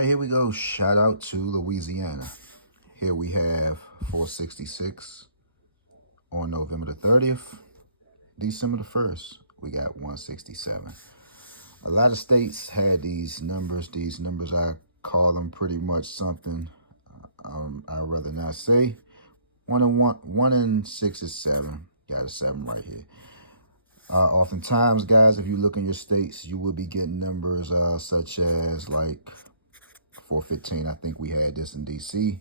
right, here we go. Shout out to Louisiana. Here we have 466 on November the 30th. December the 1st, we got 167. A lot of states had these numbers. These numbers, I call them pretty much something I'd rather not say. 1 and 6 is 7. Got a 7 right here. Oftentimes, guys, if you look in your states, you will be getting numbers such as like 415. I think we had this in DC.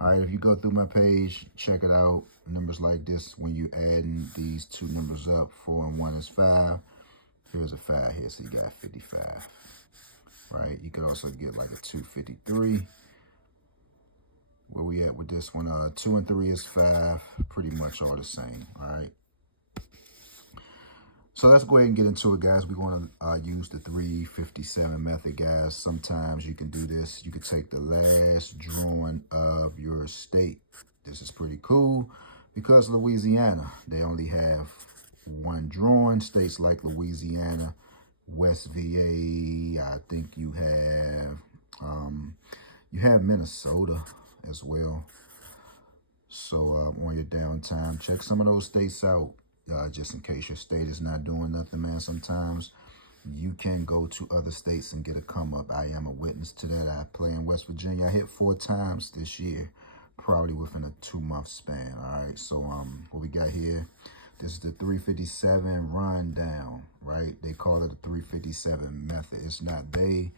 All right, if you go through my page, check it out. Numbers like this, when you adding these two numbers up, 4 and 1 is 5. Here's a 5 here, so you got 55. Right, you could also get like a 253. Where we at with this one? 2 and 3 is 5. Pretty much all the same. All right. So let's go ahead and get into it, guys. We're going to use the 357 method, guys. Sometimes you can do this. You can take the last drawing of your state. This is pretty cool because Louisiana, they only have one drawing. States like Louisiana, West VA, I think you have Minnesota as well. So on your downtime, check some of those states out. Just in case your state is not doing nothing, man. Sometimes you can go to other states and get a come up. I am a witness to that. I play in West Virginia. I hit 4 times this year, probably within a 2-month span. All right. So what we got here, this is the 357 rundown, right? They call it a 357 method. It's not they.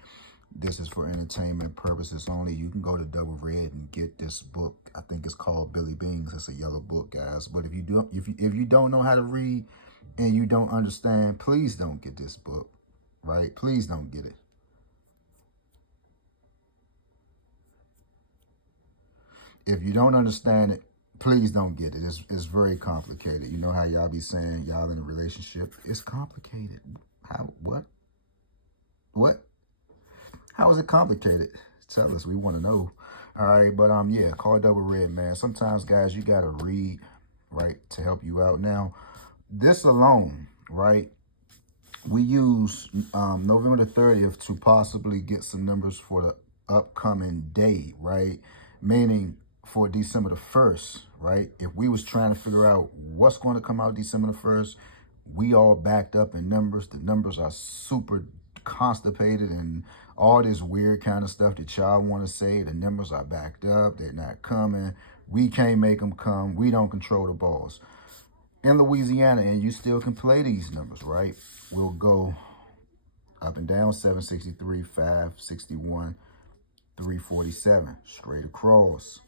This is for entertainment purposes only. You can go to Double Red and get this book. I think it's called Billy Beans. It's a yellow book, guys. But if you don't know how to read and you don't understand, please don't get this book, right? Please don't get it. If you don't understand it, please don't get it. It's very complicated. You know how y'all be saying y'all in a relationship? It's complicated. How? What? What? How is it complicated? Tell us. We want to know. All right. But, yeah, call Double Red, man. Sometimes, guys, you got to read, right, to help you out. Now, this alone, right, we use November the 30th to possibly get some numbers for the upcoming day, right, meaning for December the 1st, right? If we was trying to figure out what's going to come out December the 1st, we all backed up in numbers. The numbers are super constipated and all this weird kind of stuff that y'all want to say. The numbers are backed up. They're not coming. We can't make them come. We don't control the balls. In Louisiana, and you still can play these numbers, right? We'll go up and down, 763, 561, 347. Straight across.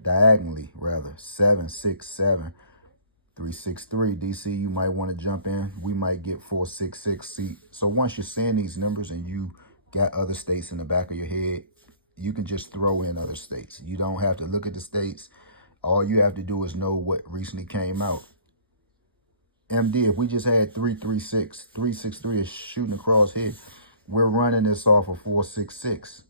Diagonally, rather, 767. 363. DC, you might want to jump in. We might get 466. See, so once you're seeing these numbers and you got other states in the back of your head, you can just throw in other states. You don't have to look at the states. All you have to do is know what recently came out. MD, if we just had 336, 363 is shooting across here. We're running this off of 466,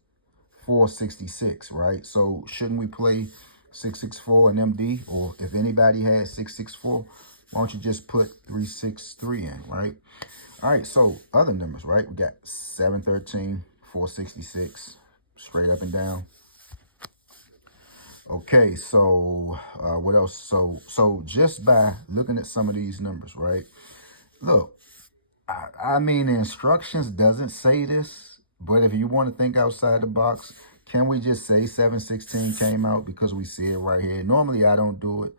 466, right? So shouldn't we play 664 and MD? Or if anybody had 664, why don't you just put 363 in, right? All right, so other numbers, right? We got 713, 466, straight up and down. Okay, so what else? So just by looking at some of these numbers, right? Look, I mean, the instructions doesn't say this, but if you want to think outside the box, can we just say 716 came out because we see it right here? Normally, I don't do it,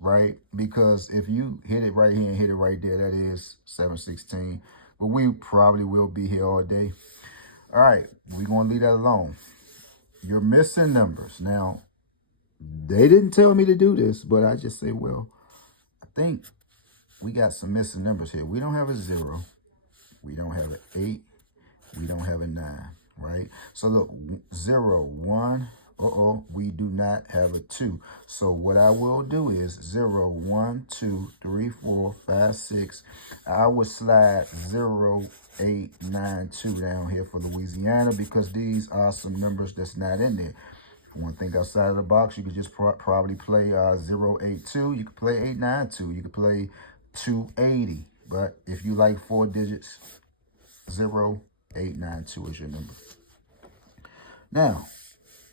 right? Because if you hit it right here and hit it right there, that is 716. But we probably will be here all day. All right, we're going to leave that alone. You're missing numbers. Now, they didn't tell me to do this, but I just say, well, I think we got some missing numbers here. We don't have a 0. We don't have an 8. We don't have a 9, right? So look, 0, 1. We do not have a 2. So what I will do is 0, 1, 2, 3, 4, 5, 6. I would slide 0, 8, 9, 2 down here for Louisiana because these are some numbers that's not in there. If you want to think outside of the box, you could just probably play 0, 8, 2. You could play 8, 9, 2. You could play 280. But if you like 4 digits, 0, 8, 9, 2 is your number. Now,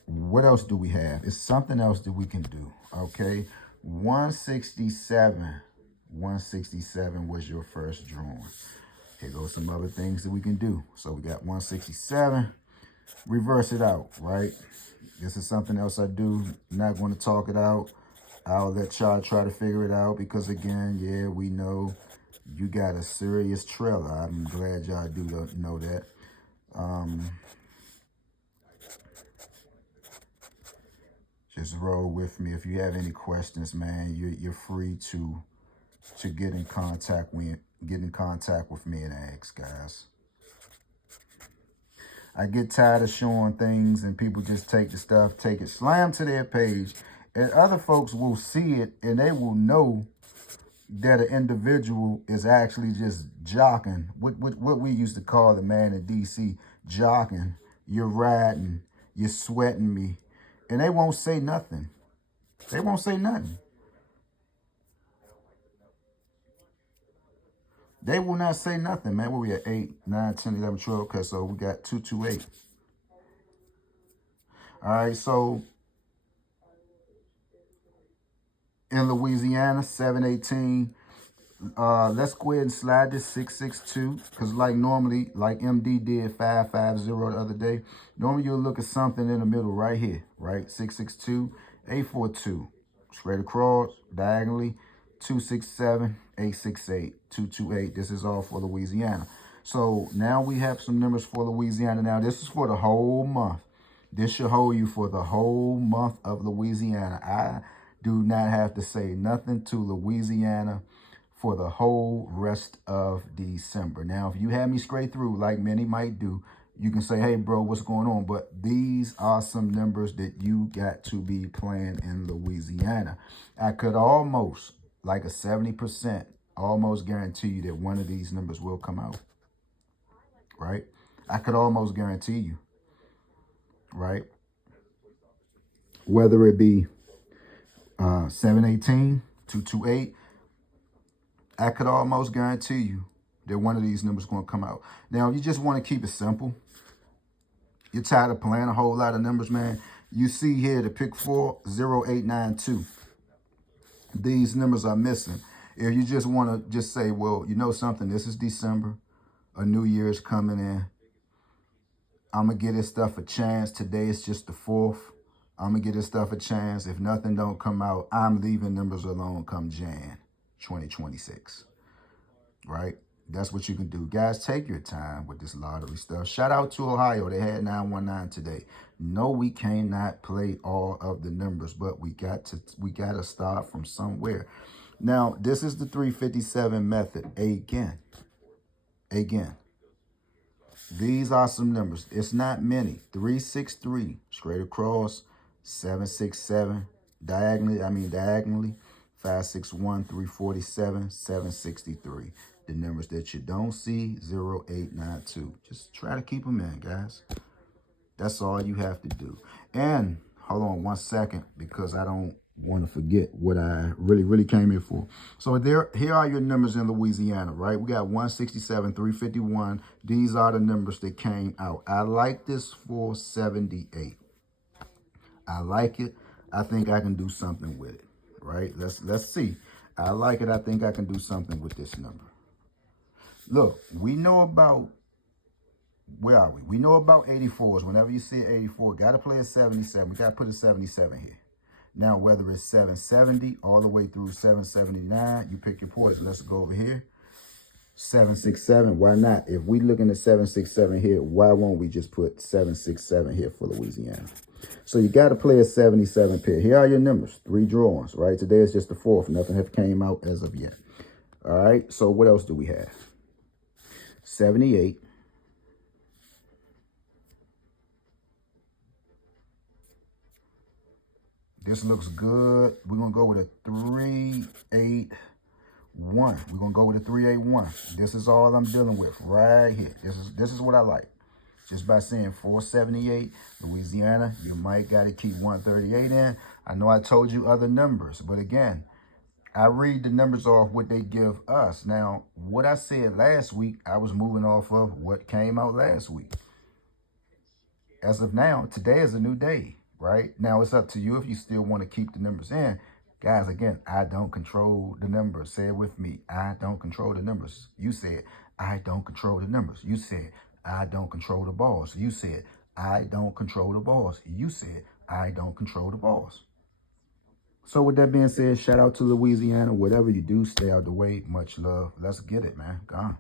what else do we have? It's something else that we can do, okay? 167. 167 was your first drawing. Here goes some other things that we can do. So we got 167. Reverse it out, right? This is something else I do. Not going to talk it out. I'll let y'all try to figure it out because, again, yeah, we know you got a serious trailer. I'm glad y'all do know that. Just roll with me. If you have any questions, man, you're free to get in contact with me and ask, guys. I get tired of showing things and people just take the stuff, take it, slam to their page, and other folks will see it and they will know that an individual is actually just jocking. What we used to call the man in DC, jocking. You're riding, you're sweating me, and they won't say nothing. They won't say nothing. They will not say nothing, man. Where we at? 8, 9, 10, 11, 12. Okay, so we got 228. All right, so in Louisiana, 718. Let's go ahead and slide this 662 because like normally, like MD did 550 the other day, normally you'll look at something in the middle right here, right? 662, 842, straight across, diagonally, 267, 868, 228. This is all for Louisiana. So now we have some numbers for Louisiana. Now this is for the whole month. This should hold you for the whole month of Louisiana. I do not have to say nothing to Louisiana for the whole rest of December. Now, if you have me straight through, like many might do, you can say, hey, bro, what's going on? But these are some numbers that you got to be playing in Louisiana. I could almost, like a 70%, almost guarantee you that one of these numbers will come out, right? I could almost guarantee you, right? Whether it be 718, 228, I could almost guarantee you that one of these numbers is going to come out. Now, if you just want to keep it simple, you're tired of playing a whole lot of numbers, man. You see here the pick 4, 0892. These numbers are missing. If you just want to just say, well, you know something, this is December. A new year is coming in. I'm going to give this stuff a chance. Today is just the 4th. I'm going to give this stuff a chance. If nothing don't come out, I'm leaving numbers alone come Jan 2026. Right? That's what you can do. Guys, take your time with this lottery stuff. Shout out to Ohio. They had 919 today. No, we cannot play all of the numbers, but we got to start from somewhere. Now, this is the 357 method. Again. These are some numbers. It's not many. 363 straight across, 767 diagonally, 561, 347, 763. The numbers that you don't see, 0892. Just try to keep them in, guys. That's all you have to do. And hold on one second because I don't want to forget what I really came here for. So here are your numbers in Louisiana, right? We got 167, 351. These are the numbers that came out. I like this for 78. I like it. I think I can do something with it, right? Let's see. I like it. I think I can do something with this number. Look, we know about, where are we? We know about 84s. Whenever you see 84, got to play a 77. We got to put a 77 here. Now, whether it's 770 all the way through 779, you pick your poison. Let's go over here. 767, why not? If we looking at 767 here, why won't we just put 767 here for Louisiana? So you got to play a 77 pair. Here are your numbers, 3 drawings, right? Today is just the 4th. Nothing have came out as of yet. All right, so what else do we have? 78. This looks good. We're going to go with a 381. We're going to go with a 381. This is all I'm dealing with right here. This is what I like. Just by saying 478, Louisiana, you might got to keep 138 in. I know I told you other numbers, but again, I read the numbers off what they give us. Now, what I said last week, I was moving off of what came out last week. as of now, today is a new day, right? Now it's up to you if you still want to keep the numbers in. Guys, again, I don't control the numbers. Say it with me. I don't control the numbers. You said, I don't control the numbers. You said, I don't control the balls. You said, I don't control the balls. You said, I don't control the balls. So with that being said, shout out to Louisiana. Whatever you do, stay out the way. Much love. Let's get it, man. Gone.